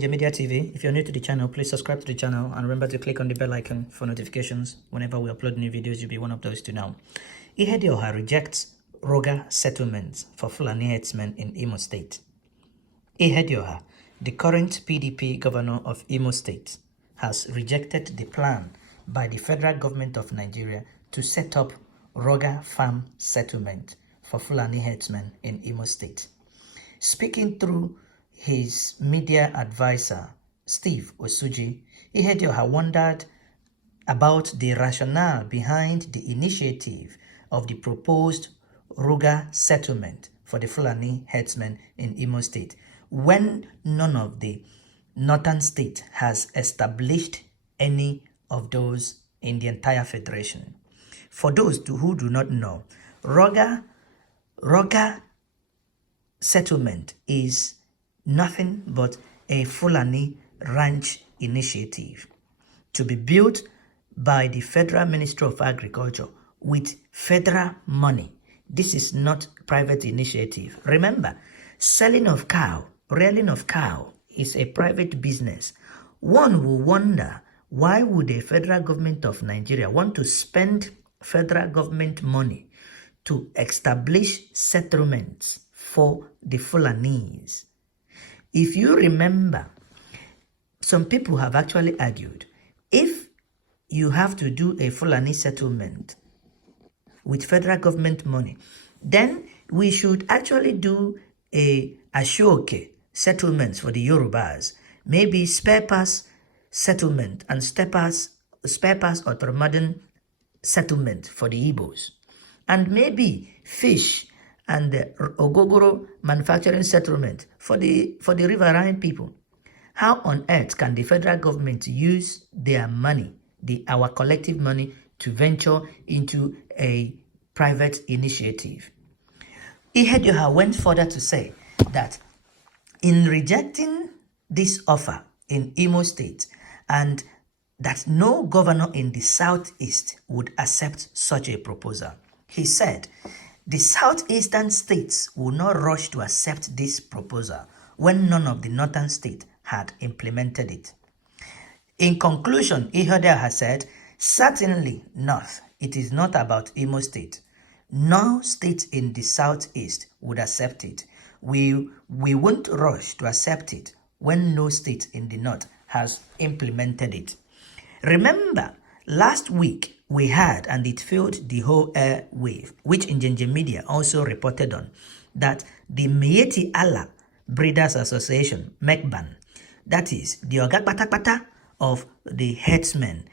Ginger Media TV. If you're new to the channel, please subscribe to the channel and remember to click on the bell icon for notifications. Whenever we upload new videos, you'll be one of those to know. Ihedioha rejects Roga settlements for Fulani herdsmen in Imo State. Ihedioha, the current PDP governor of Imo State, has rejected the plan by the federal government of Nigeria to set up Roga farm settlement for Fulani herdsmen in Imo State. Speaking through his media advisor, Steve Osuji, Ihedioha wondered about the rationale behind the initiative of the proposed Roga settlement for the Fulani herdsmen in Imo State, when none of the northern state has established any of those in the entire federation. For those who do not know, Roga settlement is nothing but a Fulani ranch initiative to be built by the Federal Ministry of Agriculture with federal money. This is not private initiative. Remember, selling of cow, rearing of cow is a private business. One will wonder, why would the federal government of Nigeria want to spend federal government money to establish settlements for the Fulanese? If you remember, some people have actually argued, if you have to do a Fulani settlement with federal government money, then we should actually do a Ashoke settlements for the Yorubas, maybe spare pass settlement and spare pass or Tromadan settlement for the Igbos, and maybe fish and Ogogoro manufacturing settlement for the riverine people. How on earth can the federal government use their money, our collective money, to venture into a private initiative? Ihedioha went further to say that in rejecting this offer in Imo State, and that no governor in the southeast would accept such a proposal. He said, the southeastern states will not rush to accept this proposal when none of the northern states had implemented it. In conclusion, Ihedioha said, certainly not. It is not about Imo State. No state in the southeast would accept it. We won't rush to accept it when no state in the north has implemented it. Remember, last week we had, and it filled the whole airwave, which Ginger Media also reported on, that the Miyetti Allah Breeders Association, MECBAN, that is the Ogakpatakpata of the herdsmen,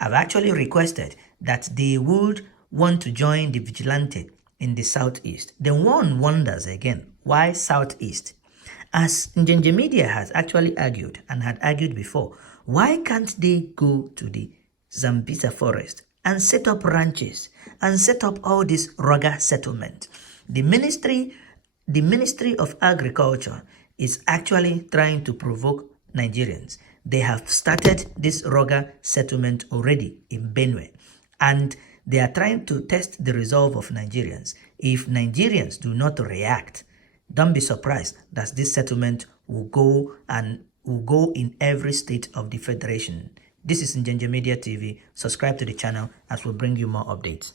have actually requested that they would want to join the vigilante in the southeast. Then one wonders again, why southeast? As Ginger Media has actually argued and had argued before, why can't they go to the Zambisa forest and set up ranches and set up all this Roga settlement? The Ministry of Agriculture is actually trying to provoke Nigerians. They have started this Roga settlement already in Benue, and they are trying to test the resolve of Nigerians. If Nigerians do not react, don't be surprised that this settlement will go in every state of the federation. This is Ginger Media TV. Subscribe to the channel as we'll bring you more updates.